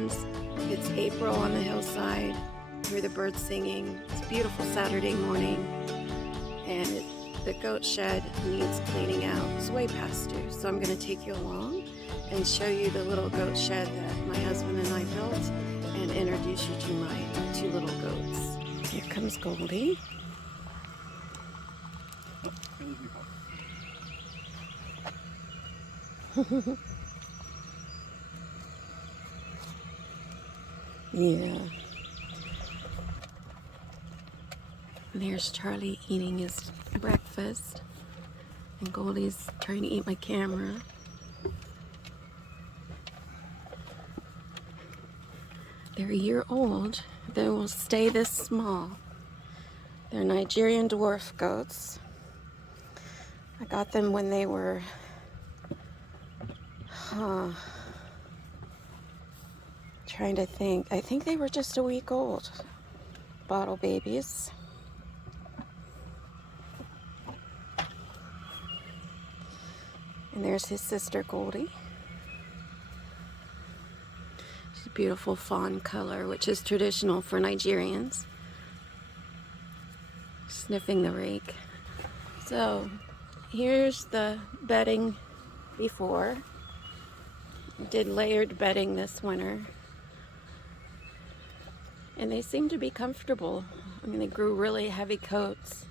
friends. It's April on the hillside. Hear the birds singing. It's a beautiful Saturday morning, and the goat shed needs cleaning out. It's way past due, so I'm going to take you along and show you the little goat shed that my husband and I built and introduce you to my two little goats. Here comes Goldie. Yeah. And there's Charlie eating his breakfast, and Goldie's trying to eat my camera. They're a year old. They will stay this small. They're Nigerian Dwarf goats. I got them when they were trying to think. I think they were just a week old. Bottle babies. And there's his sister Goldie. She's a beautiful fawn color, which is traditional for Nigerians. Sniffing the rake. So here's the bedding before. We did layered bedding this winter. And they seem to be comfortable. I mean, they grew really heavy coats.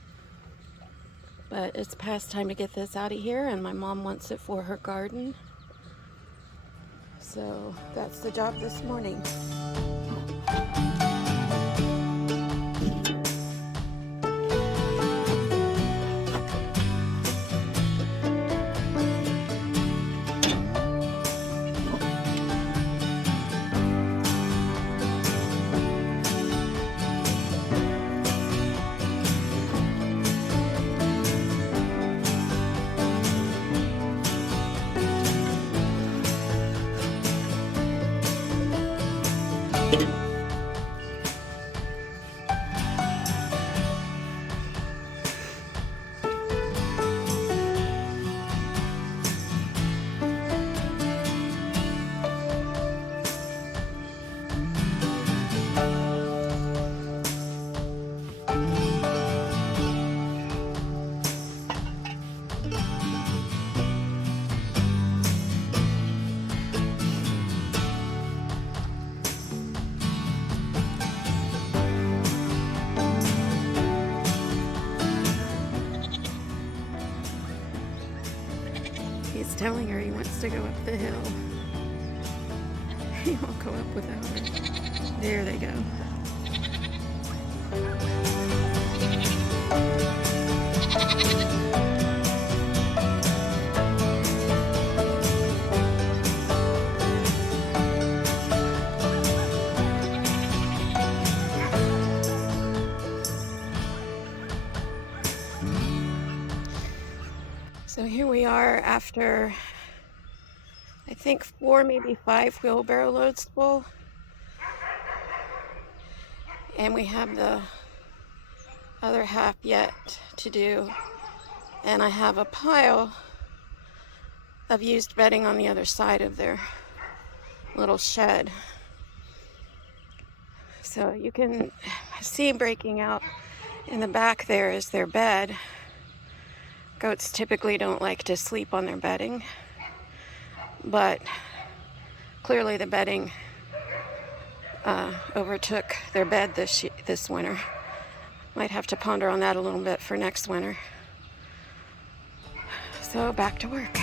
But it's past time to get this out of here, and my mom wants it for her garden. So that's the job this morning. He's telling her he wants to go up the hill. He won't go up without her. There they go. So here we are after, I think 4, maybe 5 wheelbarrow loads full. And we have the other half yet to do. And I have a pile of used bedding on the other side of their little shed. So you can see breaking out in the back there is their bed. Goats typically don't like to sleep on their bedding, but clearly the bedding overtook their bed this winter. Might have to ponder on that a little bit for next winter. So back to work.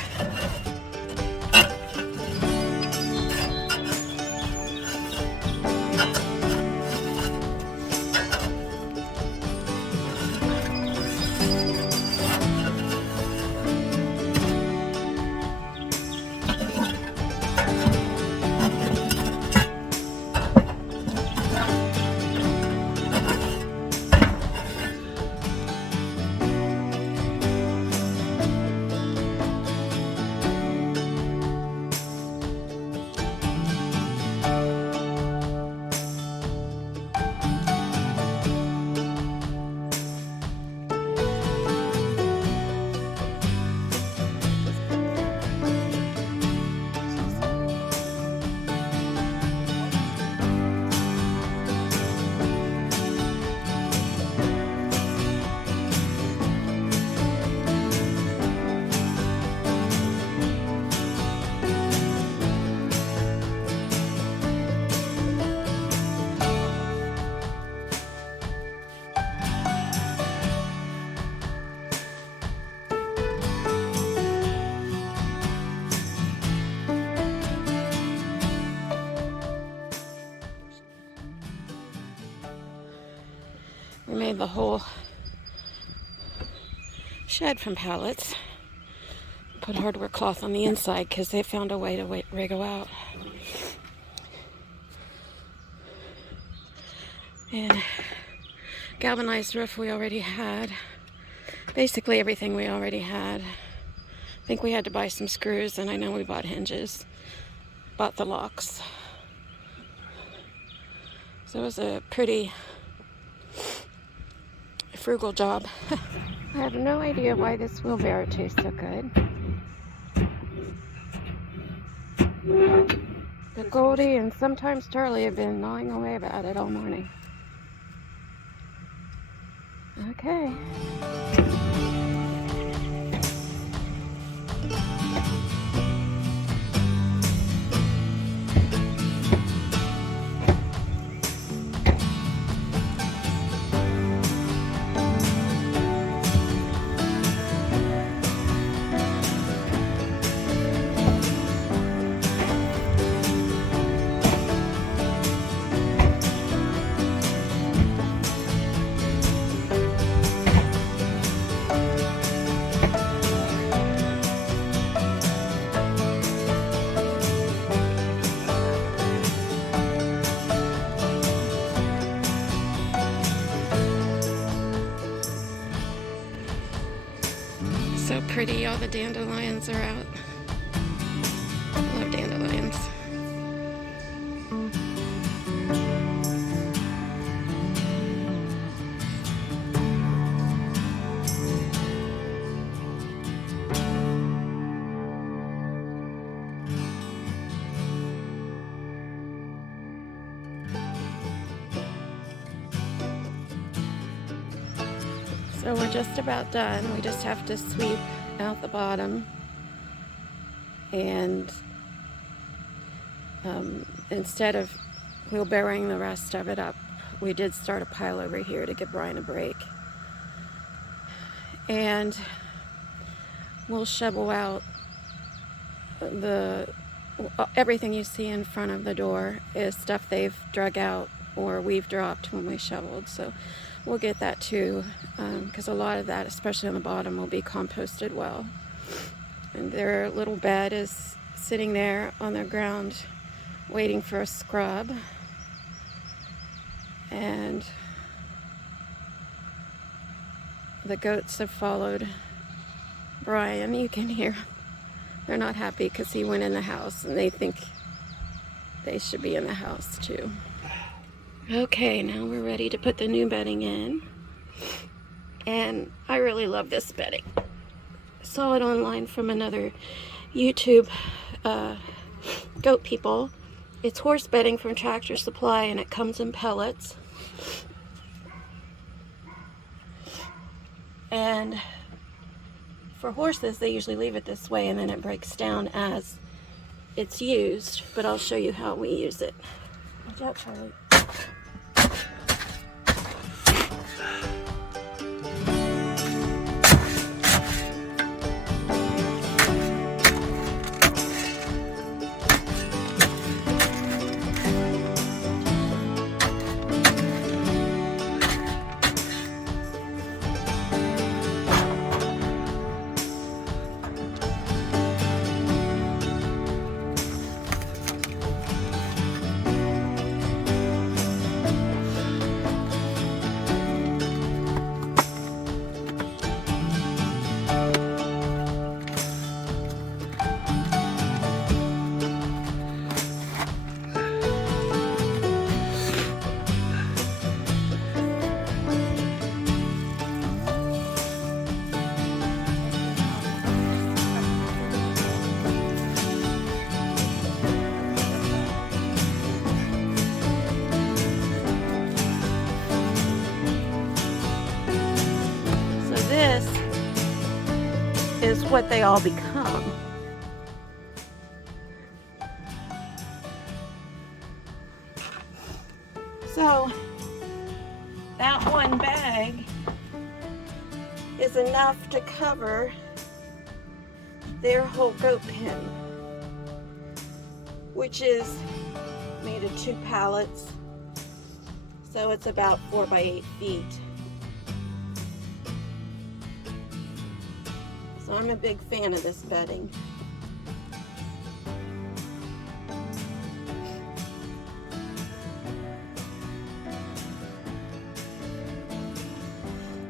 We made the whole shed from pallets. Put hardware cloth on the inside because they found a way to wriggle out. And galvanized roof we already had. Basically everything we already had. I think we had to buy some screws, and I know we bought hinges. Bought the locks. So it was a pretty frugal job. I have no idea why this wheelbarrow tastes so good. But Goldie and sometimes Charlie have been gnawing away about it all morning. Okay. So pretty, all the dandelions are out. I love dandelions. So we're just about done. We just have to sweep out the bottom, and instead of wheelbarrowing the rest of it up, we did start a pile over here to give Brian a break. And we'll shovel out everything you see in front of the door is stuff they've drug out or we've dropped when we shoveled. So we'll get that too, because a lot of that, especially on the bottom, will be composted well. And their little bed is sitting there on the ground waiting for a scrub. And the goats have followed Brian. You can hear they're not happy because he went in the house, and they think they should be in the house too. Okay, now we're ready to put the new bedding in. And I really love this bedding. I saw it online from another YouTube goat people. It's horse bedding from Tractor Supply, and it comes in pellets. And for horses, they usually leave it this way, and then it breaks down as it's used. But I'll show you how we use it. Watch out, Charlie. This is what they all become. So that one bag is enough to cover their whole goat pen, which is made of 2 pallets. So it's about 4 by 8 feet. So I'm a big fan of this bedding.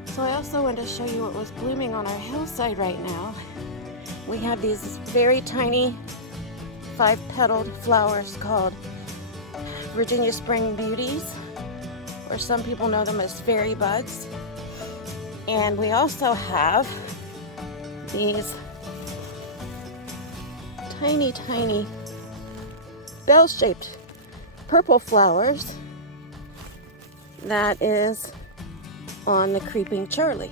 So I also want to show you what was blooming on our hillside right now. We have these very tiny 5-petaled flowers called Virginia Spring Beauties, or some people know them as fairy buds. And we also have these tiny, tiny bell-shaped purple flowers that is on the creeping Charlie.